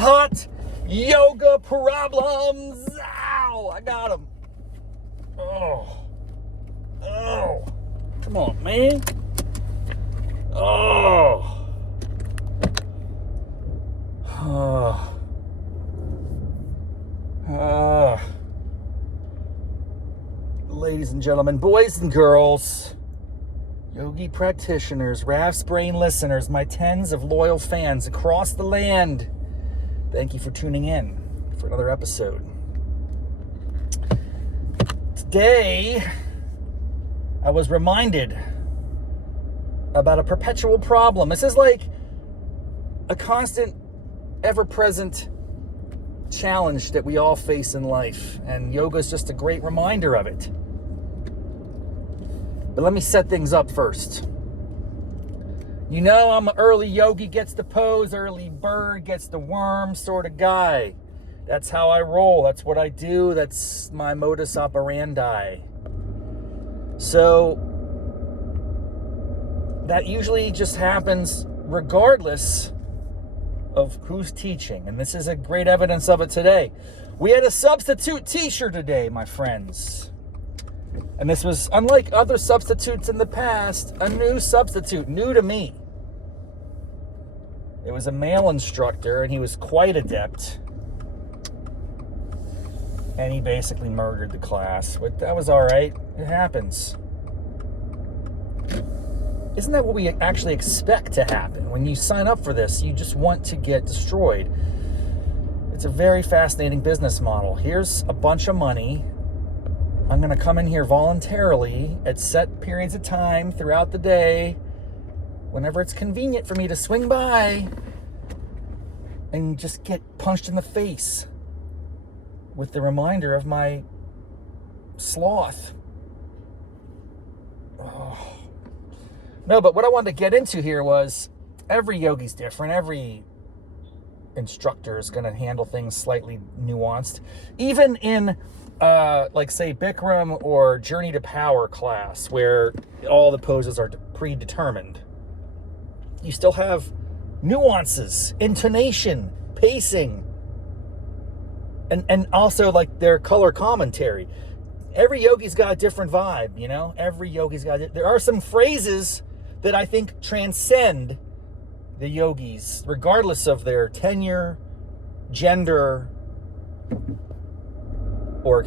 hot yoga problems. Ow, I got them. Oh, come on, man. Ladies and gentlemen, boys and girls, yogi practitioners, Raff's Brain listeners, my tens of loyal fans across the land, thank you for tuning in for another episode. Today, I was reminded about a perpetual problem. This is like a constant, ever-present challenge that we all face in life, and yoga is just a great reminder of it. But let me set things up first. You know, I'm an early yogi gets the pose, early bird gets the worm sort of guy. That's how I roll. That's what I do. That's my modus operandi. So that usually just happens regardless of who's teaching. And this is a great evidence of it today. We had a substitute teacher today, my friends. And this was, unlike other substitutes in the past, a new substitute, new to me. It was a male instructor, and he was quite adept. And he basically murdered the class, but that was all right. It happens. Isn't that what we actually expect to happen? When you sign up for this, you just want to get destroyed. It's a very fascinating business model. Here's a bunch of money. I'm going to come in here voluntarily at set periods of time throughout the day, whenever it's convenient for me to swing by and just get punched in the face with the reminder of my sloth. Oh. No, but what I wanted to get into here was every yogi's different. Every instructor is going to handle things slightly nuanced. Even in, like, say, Bikram or Journey to Power class, where all the poses are predetermined, you still have nuances, intonation, pacing, and also, like, their color commentary. Every yogi's got a different vibe, you know? Every yogi's got... There are some phrases that I think transcend the yogis, regardless of their tenure, gender, or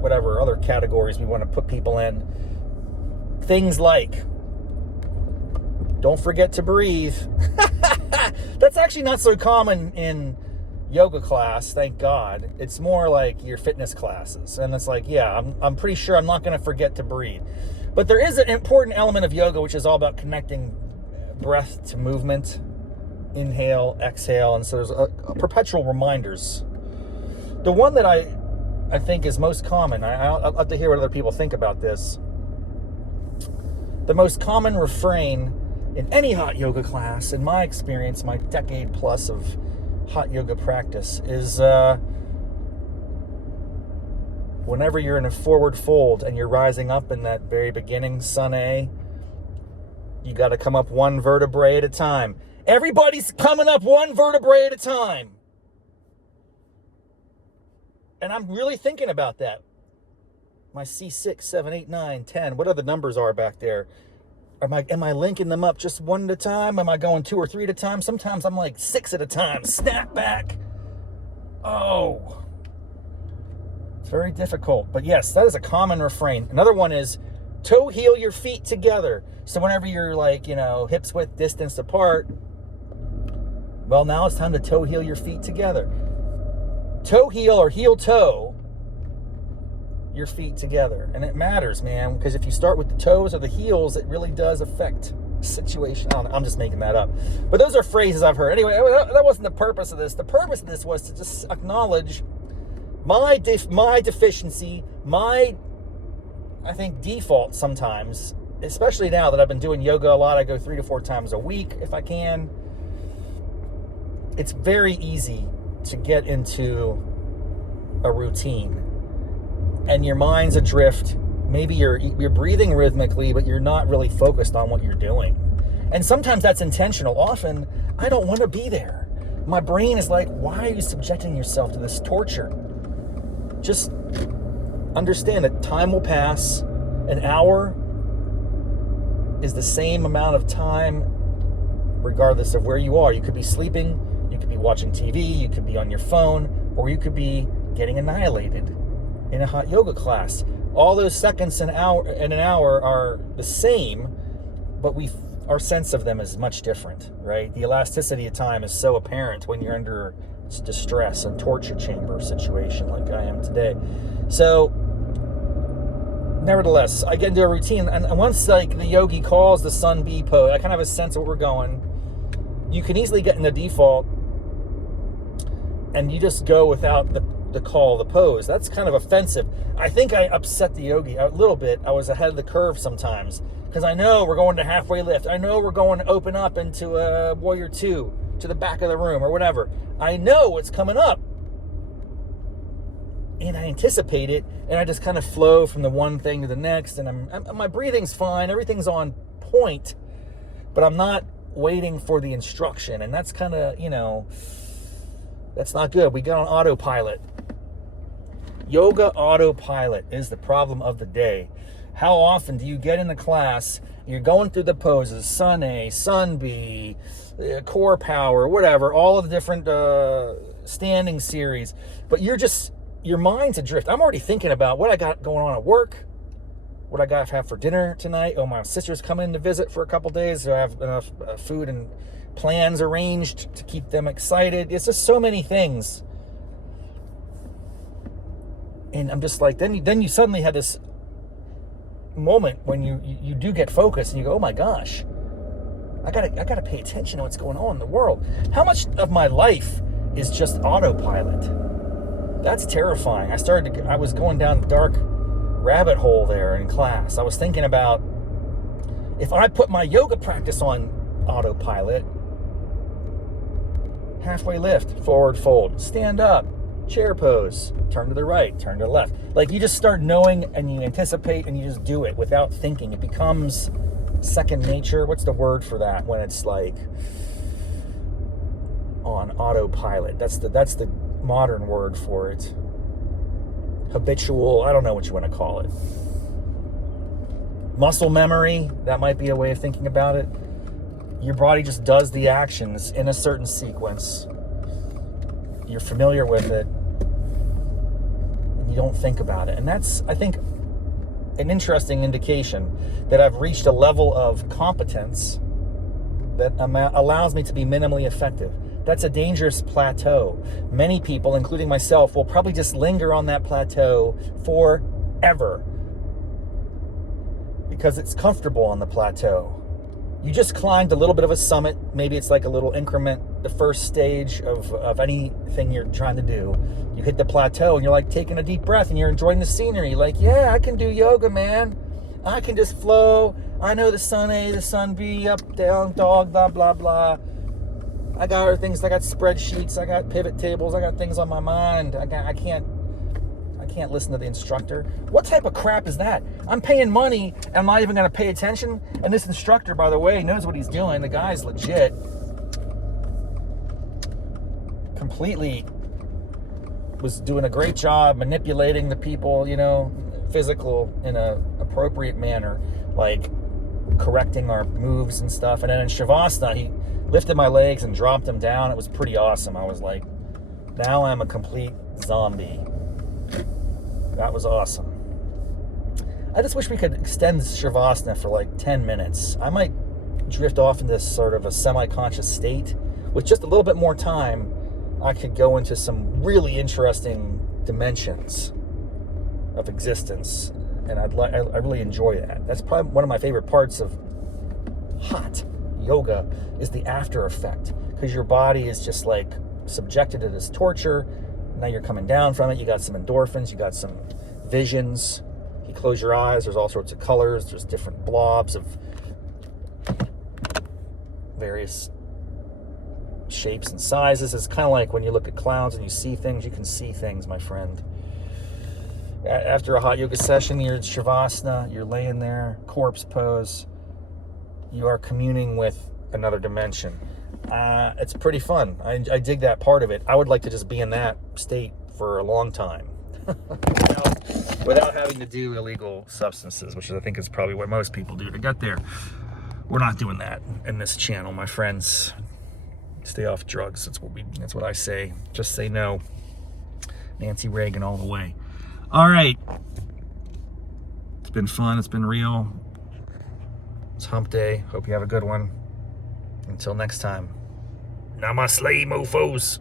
whatever other categories we want to put people in. Things like, don't forget to breathe. That's actually not so common in yoga class, thank God. It's more like your fitness classes. And it's like, yeah, I'm pretty sure I'm not going to forget to breathe. But there is an important element of yoga, which is all about connecting breath to movement. Inhale, exhale. And so there's a perpetual reminders. The one that I think is most common, I'd love to hear what other people think about this. The most common refrain in any hot yoga class, in my experience, my decade plus of hot yoga practice, is whenever you're in a forward fold and you're rising up in that very beginning, sun A, you got to come up one vertebrae at a time. Everybody's coming up one vertebrae at a time. And I'm really thinking about that. My C6, 7, 8, 9, 10, what other numbers are back there? Am I linking them up just one at a time? Am I going 2 or 3 at a time? Sometimes I'm like 6 at a time. Snap back. Oh. It's very difficult. But yes, that is a common refrain. Another one is toe heel your feet together. So whenever you're like, hips width distance apart, well, now it's time to toe heel your feet together. Toe heel or heel toe your feet together. And it matters, man, because if you start with the toes or the heels, it really does affect the situation. I don't know, I'm just making that up. But those are phrases I've heard. Anyway, that wasn't the purpose of this. The purpose of this was to just acknowledge my deficiency, I think, default sometimes, especially now that I've been doing yoga a lot. I go 3 to 4 times a week if I can. It's very easy to get into a routine and your mind's adrift. Maybe you're breathing rhythmically, but you're not really focused on what you're doing. And sometimes that's intentional. Often, I don't want to be there. my brain is like, why are you subjecting yourself to this torture? Just understand that time will pass. An hour is the same amount of time regardless of where you are. You could be sleeping, you could be watching TV, you could be on your phone, or you could be getting annihilated in a hot yoga class. All those seconds in an hour are the same, but our sense of them is much different, right? The elasticity of time is so apparent when you're under distress and torture chamber situation like I am today. So, nevertheless, I get into a routine, and once like the yogi calls the sun B pose, I kind of have a sense of where we're going. You can easily get in the default, and you just go without the call, the pose. That's kind of offensive. I think I upset the yogi a little bit. I was ahead of the curve sometimes, because I know we're going to halfway lift. I know we're going to open up into a warrior 2 to the back of the room or whatever. I know what's coming up, and I anticipate it, and I just kind of flow from the one thing to the next, and my breathing's fine, everything's on point, but I'm not waiting for the instruction, and that's kind of, that's not good. We got on autopilot. Yoga autopilot is the problem of the day. How often do you get in the class, you're going through the poses, sun A, sun B, core power, whatever, all of the different standing series, but your mind's adrift. I'm already thinking about what I got going on at work, what I got to have for dinner tonight. Oh, my sister's coming in to visit for a couple days, so I have enough food and plans arranged to keep them excited. It's just so many things. And I'm just like, then you suddenly have this moment when you do get focused, and you go, oh my gosh, I gotta pay attention to what's going on in the world. How much of my life is just autopilot? That's terrifying. I was going down a dark rabbit hole there in class. I was thinking about, if I put my yoga practice on autopilot, halfway lift, forward fold, stand up, chair pose, turn to the right, turn to the left. Like, you just start knowing, and you anticipate, and you just do it without thinking. It becomes second nature. What's the word for that when it's like on autopilot? That's the modern word for it. Habitual, I don't know what you want to call it. Muscle memory, that might be a way of thinking about it. Your body just does the actions in a certain sequence. You're familiar with it, and you don't think about it. And that's, I think, an interesting indication that I've reached a level of competence that allows me to be minimally effective. That's a dangerous plateau. Many people, including myself, will probably just linger on that plateau forever because it's comfortable on the plateau. You just climbed a little bit of a summit. Maybe it's like a little increment, the first stage of anything you're trying to do. You hit the plateau, and you're like taking a deep breath, and you're enjoying the scenery. Like, yeah, I can do yoga, man. I can just flow. I know the sun A, the sun B, up, down, dog, blah, blah, blah. I got other things. I got spreadsheets. I got pivot tables. I got things on my mind. I can't listen to the instructor. What type of crap is that? I'm paying money, and I'm not even going to pay attention. And this instructor, by the way, knows what he's doing. The guy's legit. Completely was doing a great job manipulating the people, physical in a appropriate manner, like correcting our moves and stuff. And then in Shavasana, he lifted my legs and dropped them down. It was pretty awesome. I was like, now I'm a complete zombie. That was awesome. I just wish we could extend Shavasana for like 10 minutes. I might drift off into this sort of a semi-conscious state. With just a little bit more time, I could go into some really interesting dimensions of existence. And I really enjoy that. That's probably one of my favorite parts of hot yoga, is the after effect. Because your body is just like subjected to this torture. Now you're coming down from it. You got some endorphins. You got some visions. You close your eyes. There's all sorts of colors. There's different blobs of various shapes and sizes. It's kind of like when you look at clouds and you see things. You can see things, my friend. After a hot yoga session, you're in Shavasana. You're laying there, corpse pose. You are communing with another dimension. it's pretty fun. I dig that part of it. I would like to just be in that state for a long time without having to do illegal substances, which I think is probably what most people do to get there. We're not doing that in this channel, my friends. Stay off drugs. That's what I say. Just say no. Nancy Reagan all the way. All right. It's been fun. It's been real. It's hump day. Hope you have a good one. Until next time. Namaste, mofos.